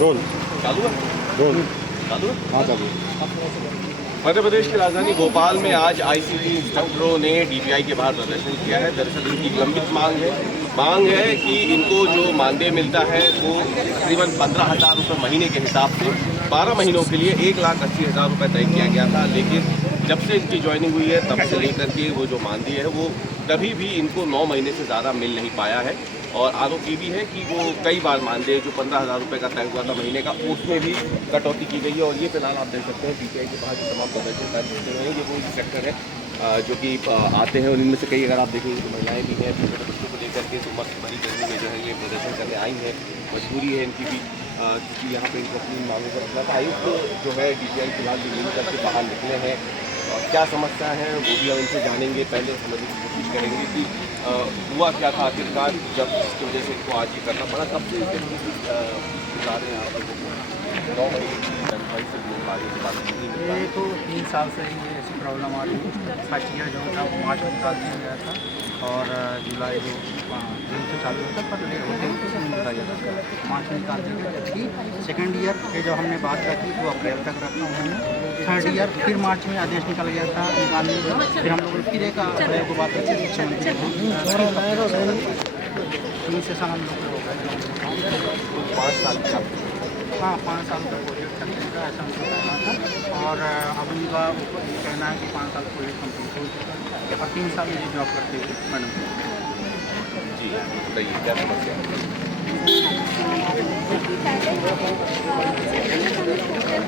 Role चालू है? Role चालू है? हाँ चालू। मध्य प्रदेश की राजधानी भोपाल में आज आईसीटी इंस्ट्रक्टरों ने डीपीआई के बाहर प्रदर्शन किया है। दरअसल इनकी लंबित मांग है कि इनको जो मानदेय मिलता है वो तकरीबन 15,000 रुपये महीने के हिसाब से 12 महीनों के लिए 1,80,000 रुपये तय किया गया था। लेकिन जब से इनकी ज्वाइनिंग हुई है तब से लेकर के वो जो मानदेय है वो कभी भी इनको 9 महीने से ज़्यादा मिल नहीं पाया है। और आरोप ये भी है कि वो कई बार मानदेय जो 15,000 रुपये का तय हुआ था महीने का उसमें भी कटौती की गई है। और ये फिलहाल आप देख सकते हैं डीपीआई के बाहर जो तमाम प्रदर्शन हैं ये वो सेक्टर है जो कि आते हैं और इनमें से कई अगर आप देखेंगे तो महिलाएं भी हैं, छोटे छोटे बच्चों को लेकर के तो मस्त बड़ी गर्मी में जो है ये प्रदर्शन करने आई हैं। मजबूरी है इनकी भी क्योंकि यहाँ पे इनको अपनी मांगों पर रखना था। आयुक्त जो है डीपीआई फिलहाल दिल्ली करके बाहर निकले हैं और क्या समस्या है वो भी हम इनसे जानेंगे। पहले समझने की कोशिश करेंगे कि हुआ क्या था आखिरकार जब इसकी वजह से इनको आज ये करना पड़ा। कब से गुजारे यहाँ पर 9 महीने की तनख्वाही से मिल पा रही है। ये तो 3 साल से ही ऐसी प्रॉब्लम आ रही है। फर्स्ट ईयर जो था मार्च में निकाल दिया गया था और जुलाई जो जून से चालू होता पर लेट होते ही निकाला जाता था, मार्च में निकाल दिया गया। ठीक सेकेंड ईयर ये जो हमने बात रखी वो अप्रैल तक रखा उन्होंने। थर्ड ईयर फिर मार्च में आदेश निकल गया था निकालने का। फिर हम लोगों ने फिर एक अप्रैल को बात रखी शिक्षा मंत्री 3 सेशन हम लोग हो गए। 5 साल का हाँ 5 साल का प्रोजेक्ट करने का ऐसा हमको कहना था और अब उनका ये कहना है कि 5 साल प्रोजेक्ट कम्प्लीट हो चुका है और 3 साल में ये जॉब करते हुए मैडम जी बताइए क्या समस्या है?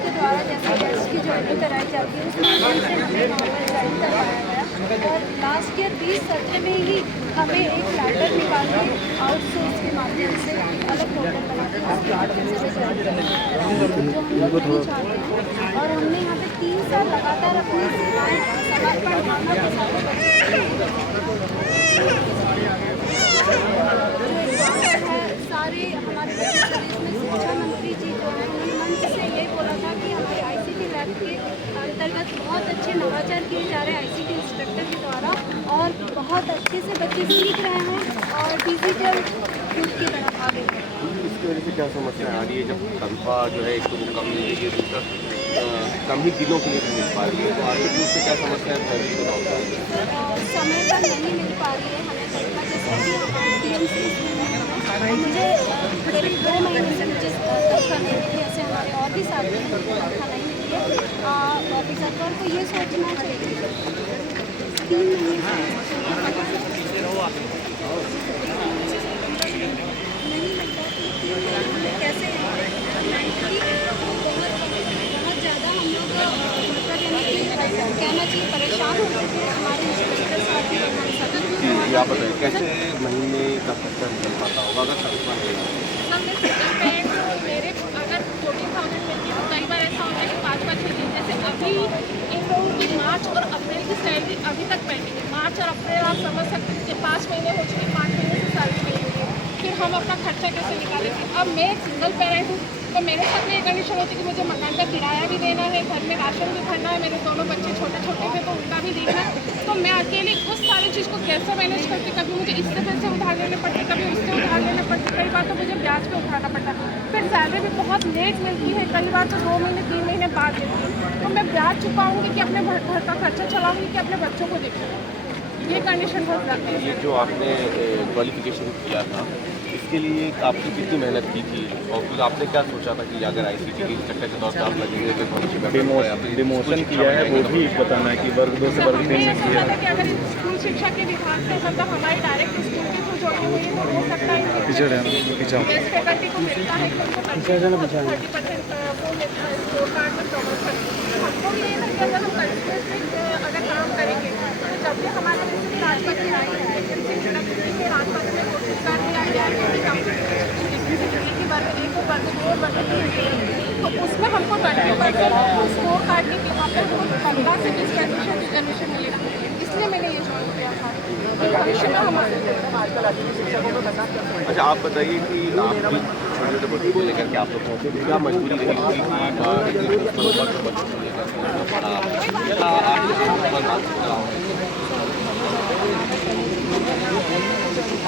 के द्वारा जैसे गेस्ट की ज्वाइनिंग कराई जाती है उस माध्यम से हमें नॉर्मल ज्वाइन करवाया गया और लास्ट ईयर 20 सत्र में ही हमें एक लैटर निकाल के आउटसोर्स के माध्यम से अलग पोर्टल बना के उसके माध्यम से जो हम लोग नहीं चाहते हैं। और हमने यहाँ पे 3 साल लगातार अपनी सेवाएं समर्पण भावना के साथ सारे हमारे मध्य प्रदेश में शिक्षा मंत्री जी जो हैं उन्होंने मंच से यही बोला था कि हमारे आईसीटी लैब के अंतर्गत बहुत अच्छे नवाचार किए जा रहे हैं आईसीटी इंस्ट्रक्टर के द्वारा और बहुत अच्छे से बच्चे सीख रहे हैं और डिजिटल युग की तरफ आगे। इसकी वजह से क्या समस्या आ रही है जब तनख्वाह जो है एक तो वो कम मिल रही है दूसरा कम ही दिनों के लिए भी मिल पा रही है तो आर्थिक रूप से क्या समस्या है फैमिली को बताओ? समय पर नहीं मिल पा रही है हमें तनख्वाह जैसे कि मुझे करीब 2 महीने से मुझे तनख्वाह नहीं मिली। ऐसे हमारे और भी साथी हैं जिनको तनख्वाह नहीं मिली है। और सरकार को ये सोचना चाहिए 3 महीने नहीं मिलता हमें कैसे बहुत ज़्यादा हम लोग मतलब यानी कि कहना चाहिए परेशान हो गए थे हमारे इंस्ट्रक्टर साथी और हमारे साथी। जी आप बताइए कैसे महीने का खर्चा निकल पाता होगा अगर तनख्वाह नहीं मेरे अगर 14,000 मिलती तो कई बार ऐसा होता है कि 5-5 छः जैसे अभी इन लोगों की मार्च और अप्रैल की सैलरी अभी तक पेंडिंग है। मार्च और अप्रैल आप समझ सकते हैं कि 5 महीने हो चुके, 5 महीने से सैलरी नहीं मिली है। फिर हम अपना खर्चा कैसे निकालेंगे? अब मैं एक सिंगल पेरेंट हूँ तो मेरे साथ में ये कंडीशन होती है कि मुझे मकान का किराया भी देना है, घर में राशन भी भरना है, मेरे दोनों बच्चे छोटे छोटे थे तो उनका भी देखना है। तो मैं अकेले उस सारी चीज़ को कैसे मैनेज करती, कभी मुझे इससे पैसे उधार लेने पड़ते, कभी उससे उधार लेने पड़ते, कई बार तो मुझे ब्याज पे उठाना पड़ता। फिर सैलरी भी बहुत लेट मिलती है, कई बार तो 2 महीने 3 महीने बाद देती है। तो मैं ब्याज चुकाऊँगी कि अपने घर का खर्चा चलाऊँगी कि अपने बच्चों को देखूँगी, ये कंडीशन हो जाती है। ये जो आपने क्वालिफिकेशन किया था इसके लिए आपने कितनी मेहनत की थी और फिर आपने क्या सोचा था कि अगर आईसीटी के इंस्ट्रक्टर के तौर पर आप लगेंगे तो भविष्य में डिमोशन किया है वो भी बताना है कि वर्ग 2 से वर्ग 3 में किया है। कि अगर स्कूल शिक्षा के विभाग से मतलब हमारी डायरेक्ट स्कूल के थ्रू जोड़नी हुई तो हो सकता है टीचर है पीछा बेस्ट फैकल्टी को मिलता है कि उनको 30% वो मिलता है स्कोर कार्ड में प्रमोट करते। हमको भी ये था कि अगर हम कंटिन्यूसली अगर काम करेंगे तो जब भी हमारे राजपत्र आई है वैकेंसी के राजपत्र में कोशिश कर दिया जाए कि वर्ग 1 को वर्ग 2 वर्ग 3 तो उसमें हमको 20% स्कोर कार्ड की वहाँ पर हमको 15 से 20% रिजर्वेशन मिलेगा। इसलिए मैंने ये ज्वाइन किया था। अच्छा आप बताइए कि आपकी छोटे छोटे बच्चों को लेकर के आप लोग पहुँचे क्या मजबूरी रही थी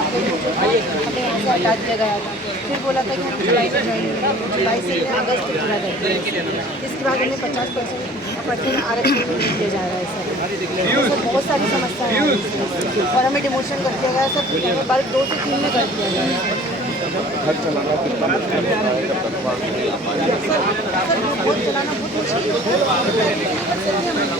कि गई मुझे, हमें यहाँ से हटा दिया गया था। फिर बोला था कि हम जुलाई में ज्वाइन होंगे, जुलाई से अगस्त तक पूरा करते हैं। इसके बाद हमें 50% आरक्षण दिया जा रहा है सर। बहुत सारी समस्याएं हैं और हमें डिमोशन कर दिया गया सर, हमें बल्ब 2 से 3 में कर दिया गया है। घर चलाना कितना मुश्किल होता है कब तक सर बहुत चलाना बहुत मुश्किल होता है।